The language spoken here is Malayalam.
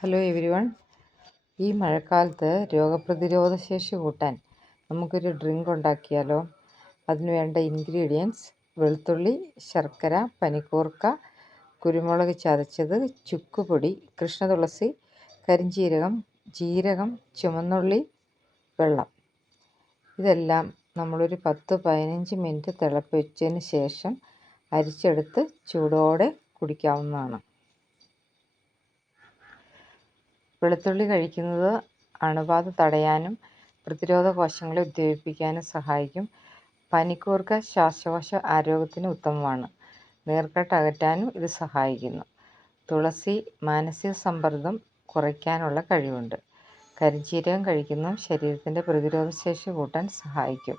Hello everyone. ഈ മഴക്കാലത്ത് രോഗപ്രതിരോധ ശേഷി കൂട്ടാൻ നമുക്കൊരു ഡ്രിങ്ക് ഉണ്ടാക്കിയാലോ? അതിന് വേണ്ട ഇൻഗ്രീഡിയൻസ്: വെളുത്തുള്ളി, ശർക്കര, പനിക്കൂർക്ക, കുരുമുളക് ചതച്ചത്, ചുക്കുപൊടി, കൃഷ്ണതുളസി, കരിഞ്ജീരകം, ജീരകം, ചുവന്നുള്ളി, വെള്ളം. ഇതെല്ലാം നമ്മളൊരു 10-15 മിനിറ്റ് തിളപ്പിച്ചതിന് ശേഷം അരിച്ചെടുത്ത് ചൂടോടെ കുടിക്കാവുന്നതാണ്. വെളുത്തുള്ളി കഴിക്കുന്നത് അണുബാധ തടയാനും പ്രതിരോധ കോശങ്ങളെ ഉദ്ദീപിപ്പിക്കാനും സഹായിക്കും. പനിക്കൂർക്ക ശ്വാസകോശ ആരോഗ്യത്തിന് ഉത്തമമാണ്. നീർക്കെട്ട് അകറ്റാനും ഇത് സഹായിക്കുന്നു. തുളസി മാനസിക സമ്മർദ്ദം കുറയ്ക്കാനുള്ള കഴിവുണ്ട്. കരിഞ്ജീരകം കഴിക്കുന്നതും ശരീരത്തിൻ്റെ പ്രതിരോധശേഷി കൂട്ടാൻ സഹായിക്കും.